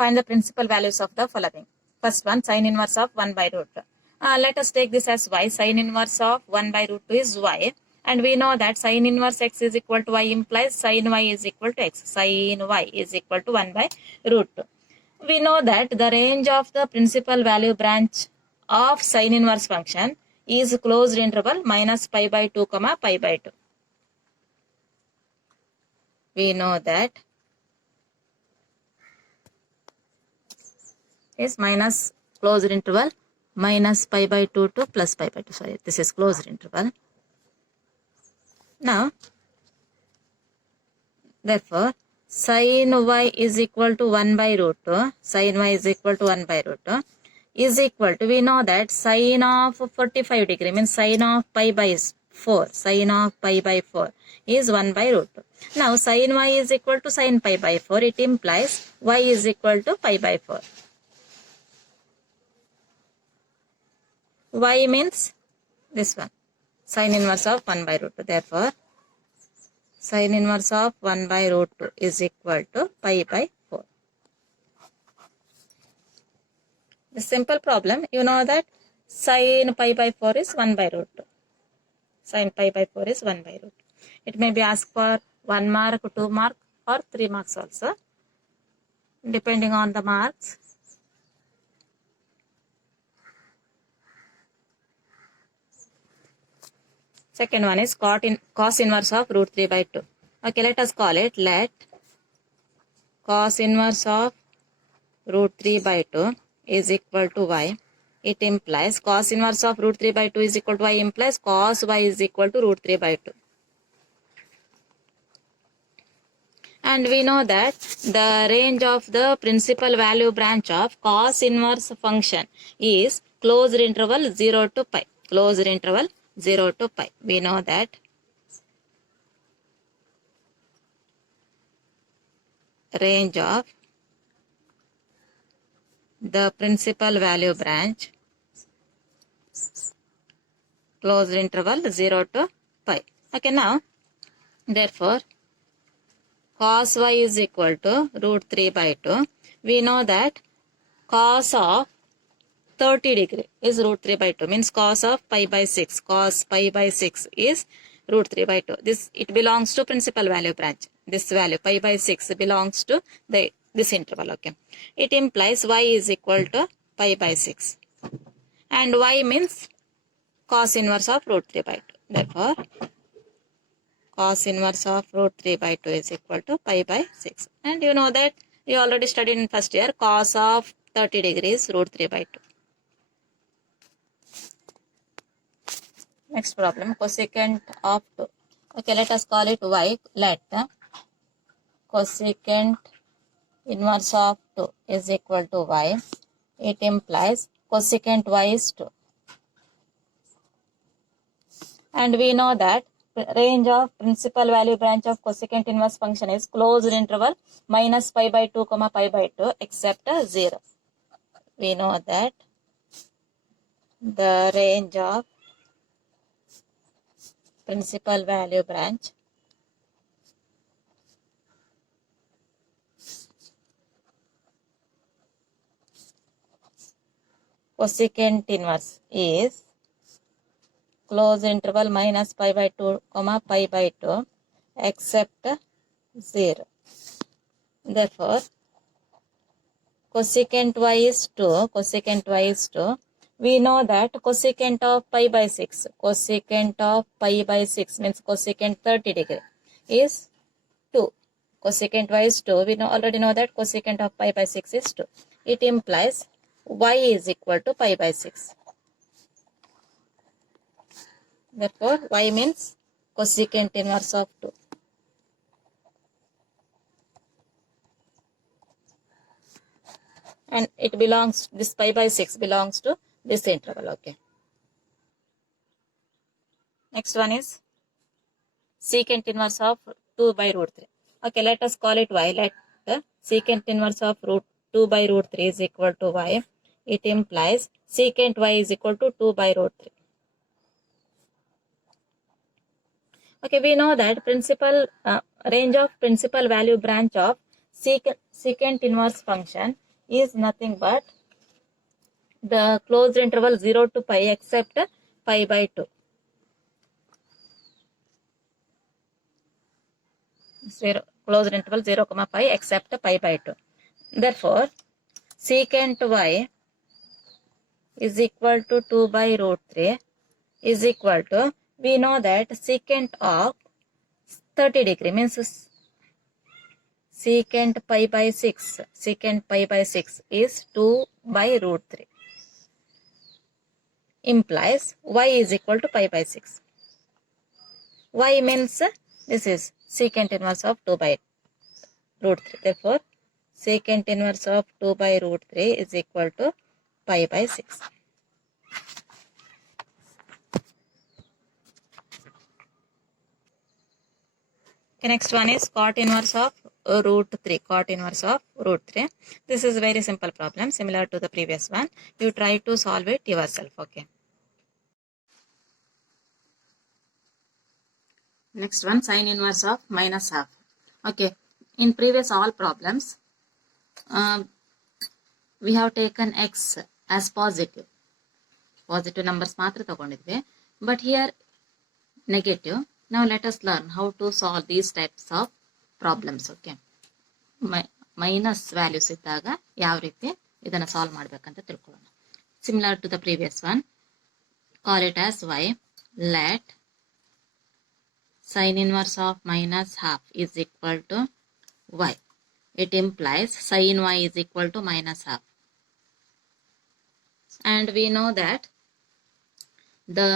Find the principal values of the following. First one, sin inverse of 1 by root 2. Let us take this as y. Sin inverse of 1 by root 2 is y. And we know that sin inverse x is equal to y implies sin y is equal to x. Sin y is equal to 1 by root 2. We know that the range of the principal value branch of sin inverse function is closed interval minus pi by 2 comma pi by 2. We know that is minus closed interval minus pi by 2 to plus pi by 2. Sorry, this is closed interval. Now, therefore, sin y is equal to 1 by root 2. Sin y is equal to 1 by root 2 is equal to, we know that sin of 45 degree means sin of pi by 4. Sin of pi by 4 is 1 by root 2. Now, sin y is equal to sin pi by 4. It implies y is equal to pi by 4. Y means this one, sin inverse of 1 by root 2. Therefore, sin inverse of 1 by root 2 is equal to pi by 4. The simple problem, you know that sin pi by 4 is 1 by root 2. Sin pi by 4 is 1 by root 2. It may be asked for 1 mark, 2 mark or 3 marks also, depending on the marks. Second one is cos inverse of root 3 by 2. Okay, let us call it, let cos inverse of root 3 by 2 is equal to y. It implies cos inverse of root 3 by 2 is equal to y implies cos y is equal to root 3 by 2. And we know that the range of the principal value branch of cos inverse function is closed interval 0 to pi. Closed interval 0 to pi. We know that range of the principal value branch closed interval 0 to pi. Okay, now, therefore, cos y is equal to root 3 by 2. We know that cos of 30 degree is root 3 by 2 means cos of pi by 6. Cos pi by 6 is root 3 by 2. It belongs to principal value branch. This value pi by 6 belongs to this interval. Okay, it implies y is equal to pi by 6 and y means cos inverse of root 3 by 2. Therefore, cos inverse of root 3 by 2 is equal to pi by 6. And you know that you already studied in first year, cos of 30 degrees root 3 by 2. Next problem, cosecant of 2. Okay, let us call it y. Let cosecant inverse of 2 is equal to y. It implies cosecant y is 2. And we know that range of principal value branch of cosecant inverse function is closed interval minus pi by 2 comma pi by 2 except 0. We know that the range of principal value branch cosecant inverse is closed interval minus pi by 2 comma pi by 2 except 0. Therefore, cosecant y is 2. Cosecant y is 2. We know that cosecant of pi by 6. Cosecant of pi by 6 means cosecant 30 degree is 2. Cosecant y is 2. We already know that cosecant of pi by 6 is 2. It implies y is equal to pi by 6. Therefore, y means cosecant inverse of 2. And it belongs, this pi by 6 belongs to this interval. Okay. Next one is secant inverse of 2 by root 3. Okay, let us call it y. Let secant inverse of 2 by root 3 is equal to y. It implies secant y is equal to 2 by root 3. Okay, we know that range of principal value branch of secant inverse function is nothing but the closed interval 0 to pi except pi by 2. 0, closed interval 0 comma pi except pi by 2. Therefore, secant y is equal to 2 by root 3 is equal to, we know that secant of 30 degree means secant pi by 6 is 2 by root 3 implies y is equal to pi by 6. Y means this is secant inverse of 2 by root 3. Therefore, secant inverse of 2 by root 3 is equal to pi by 6. Okay, next one is cot inverse of root 3. Cot inverse of root 3. This is a very simple problem similar to the previous one. You try to solve it yourself. Okay. Next one, sine inverse of minus half. Okay. In previous all problems, we have taken x as positive. Positive numbers matra tagondidve. But here negative. Now let us learn how to solve these types of problems. Okay. Minus values ಇದ್ದಾಗ ಯಾವ ರೀತಿ ಇದನ್ನ solve ಮಾಡಬೇಕಂತ ತಿಳ್ಕೊಳ್ಳೋಣ. Similar to the previous one, call it as y. Let sine inverse of minus half is equal to y. It implies sin y is equal to minus half. And we know that the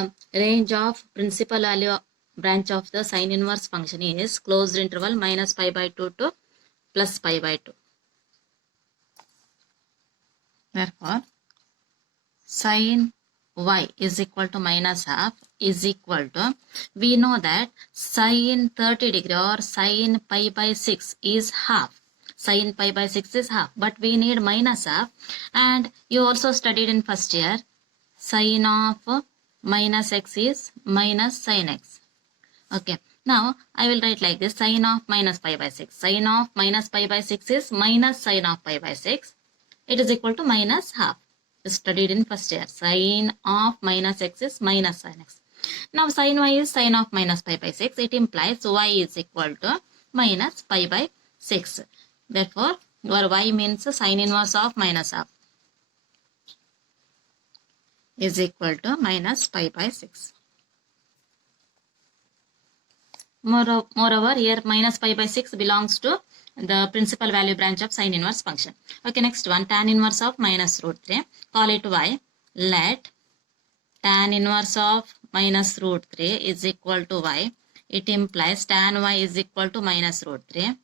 range of principal value branch of the sine inverse function is closed interval minus pi by 2 to plus pi by 2. Therefore, sin y is equal to minus half is equal to, we know that sin 30 degree or sin pi by 6 is half. Sin pi by 6 is half, but we need minus half. And you also studied in first year, sin of minus x is minus sin x. Okay, now I will write like this, sin of minus pi by 6. Sin of minus pi by 6 is minus sin of pi by 6. It is equal to minus half. Studied in first year. Sin of minus x is minus sin x. Now sin y is sin of minus pi by 6. It implies y is equal to minus pi by 6. Therefore, your y means sin inverse of minus half is equal to minus pi by 6. Moreover, here minus pi by 6 belongs to the principal value branch of sine inverse function. Okay, next one, tan inverse of minus root 3. Call it y. Let tan inverse of minus root 3 is equal to y. It implies tan y is equal to minus root 3.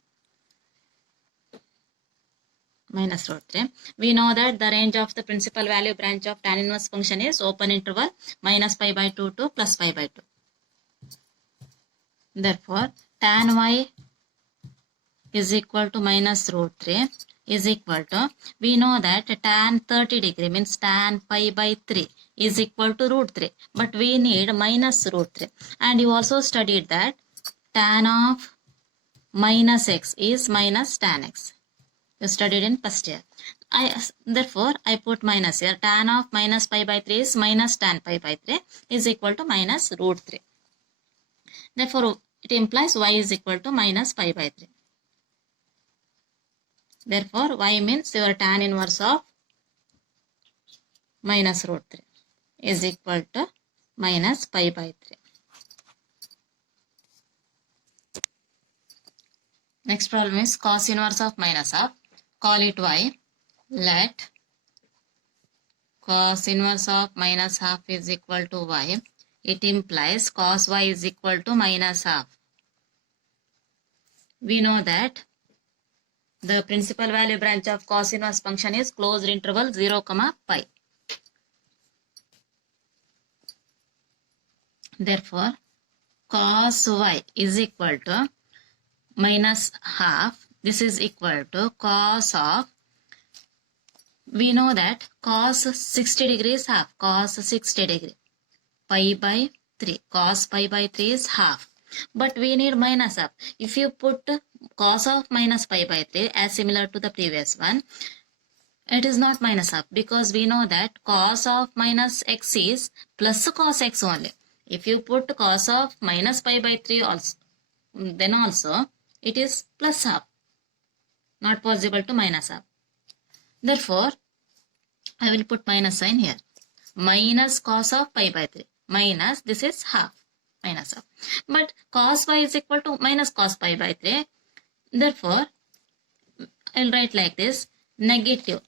Minus root 3. We know that the range of the principal value branch of tan inverse function is open interval minus pi by 2 to plus pi by 2. Therefore, tan y is equal to minus root 3 is equal to, we know that tan 30 degree means tan pi by 3 is equal to root 3. But we need minus root 3. And you also studied that tan of minus x is minus tan x. You studied in first year. Therefore, I put minus here. Tan of minus pi by 3 is minus tan pi by 3 is equal to minus root 3. Therefore, it implies y is equal to minus pi by 3. Therefore, y means your tan inverse of minus root 3 is equal to minus pi by 3. Next problem is cos inverse of minus half. Call it y. Let cos inverse of minus half is equal to y. It implies cos y is equal to minus half. We know that the principal value branch of cos inverse function is closed interval 0, pi. Therefore, cos y is equal to minus half. This is equal to cos of, we know that cos 60 degree is half. Cos 60 degree. Pi by 3. Cos pi by 3 is half. But we need minus half. If you put cos of minus pi by 3 as similar to the previous one, It is not minus half because we know that cos of minus x is plus cos x only. If you put cos of minus pi by 3 also, then also it is plus half, not possible to minus half. Therefore, I will put minus sign here. Minus cos of pi by 3. Minus, this is half. Minus half. But cos y is equal to minus cos pi by 3. Therefore, I will write like this. Negative.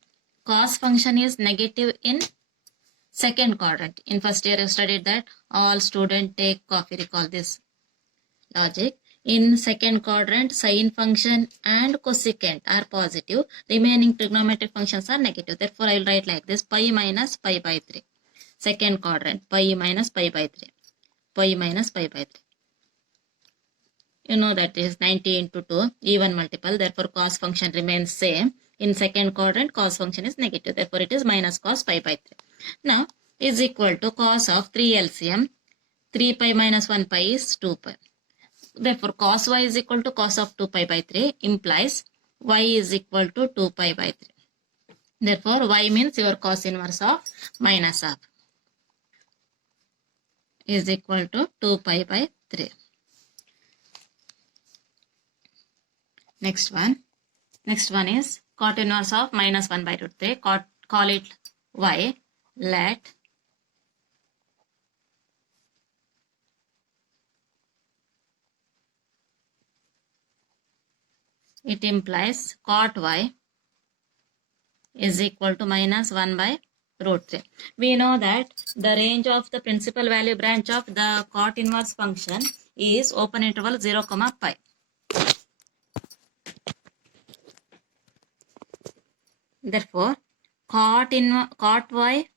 Cos function is negative in second quadrant. In first year, I studied that all students take coffee. Recall this logic. In second quadrant, sine function and cosecant are positive. Remaining trigonometric functions are negative. Therefore, I will write like this. Pi minus pi by 3. Second quadrant. Pi minus pi by 3. Pi minus pi by 3. You know that is 90 into 2, even multiple. Therefore, cos function remains same. In second quadrant, cos function is negative. Therefore, it is minus cos pi by 3. Now, is equal to cos of 3 LCM. 3 pi minus 1 pi is 2 pi. Therefore, cos y is equal to cos of 2 pi by 3 implies y is equal to 2 pi by 3. Therefore, y means your cos inverse of minus half is equal to 2 pi by 3. Next one is cot inverse of minus 1 by root 3. Call it y. Let it implies cot y is equal to minus 1 by root 3. We know that the range of the principal value branch of the cot inverse function is open interval 0, pi. Therefore, cot y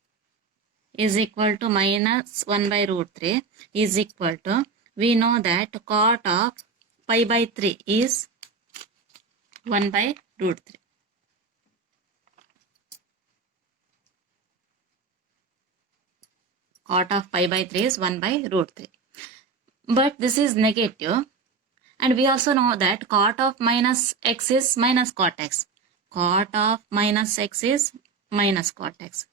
is equal to minus 1 by root 3 is equal to, we know that cot of pi by 3 is 1 by root 3. Cot of pi by 3 is 1 by root 3. But this is negative. And we also know that cot of minus x is minus cot x. Cot of minus x is minus cot x.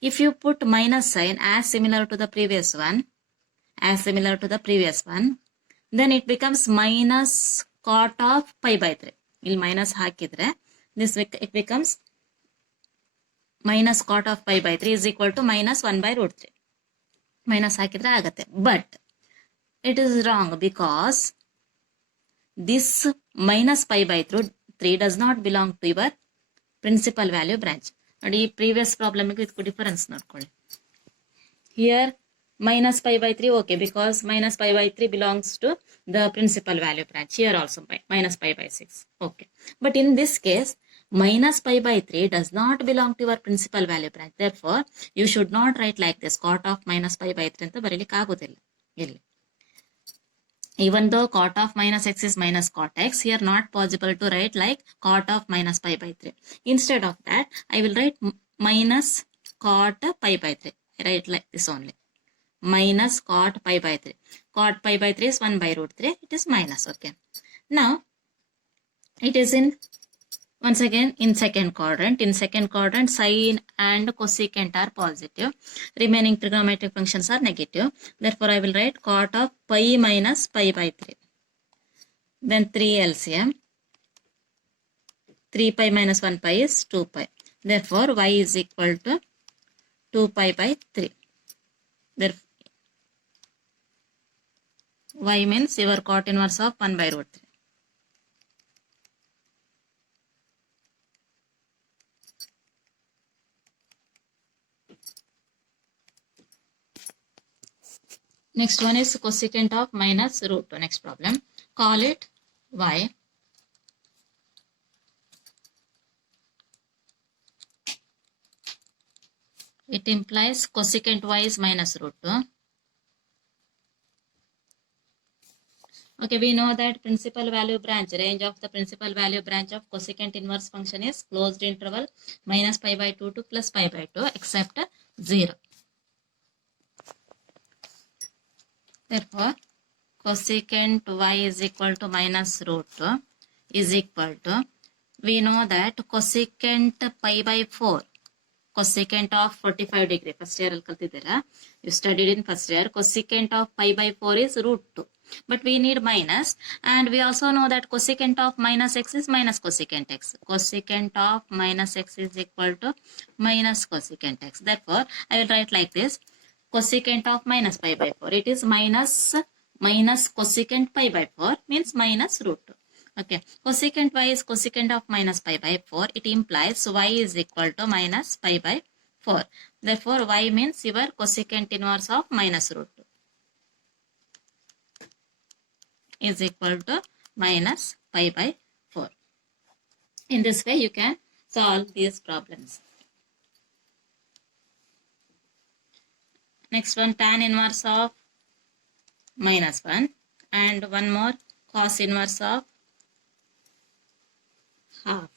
If you put minus sign as similar to the previous one, then it becomes minus cot of pi by 3. Il minus hakidre, it becomes minus cot of pi by 3 is equal to minus 1 by root 3. Minus hakidre agate. But it is wrong because this minus pi by 3 does not belong to your principal value branch. And in previous problem with difference ನೋಡ್ಕೊಳ್ಳಿ. Here minus pi by 3 okay because minus pi by 3 belongs to the principal value branch. Here also minus pi by 6 okay. But in this case minus pi by 3 does not belong to your principal value branch. Therefore you should not write like this cot of minus pi by 3 ಅಂತ ಬರೀಲಿಕ್ಕೆ ಆಗುವುದಿಲ್ಲ ಇಲ್ಲಿ. Even though cot of minus x is minus cot x, here not possible to write like cot of minus pi by 3. Instead of that, I will write minus cot pi by 3. I write like this only. Minus cot pi by 3. Cot pi by 3 is 1 by root 3. It is minus, okay. Now, it is in, once again, in second quadrant. In second quadrant, sine and cosecant are positive. Remaining trigonometric functions are negative. Therefore, I will write cot of pi minus pi by 3. Then 3 LCM. 3 pi minus 1 pi is 2 pi. Therefore, y is equal to 2 pi by 3. Therefore, y means your cot inverse of 1 by root 3. Next one is cosecant of minus root 2. Next problem. Call it y. It implies cosecant y is minus root 2. Okay, we know that principal value branch, range of the principal value branch of cosecant inverse function is closed interval minus pi by 2 to plus pi by 2 except 0. Therefore, cosecant y is equal to minus root 2 is equal to, we know that cosecant pi by 4, cosecant of 45 degree, first year al kaltidera, you studied in first year, cosecant of pi by 4 is root 2. But we need minus, and we also know that cosecant of minus x is minus cosecant x. Cosecant of minus x is equal to minus cosecant x. Therefore, I will write like this. Cosecant of minus pi by 4. It is minus cosecant pi by 4 means minus root 2. Okay. Cosecant y is cosecant of minus pi by 4. It implies y is equal to minus pi by 4. Therefore, y means your cosecant inverse of minus root 2 is equal to minus pi by 4. In this way, you can solve these problems. Next one, tan inverse of minus 1, and one more, cos inverse of half,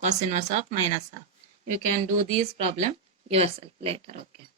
cos inverse of minus half. You can do this problem yourself later. Okay.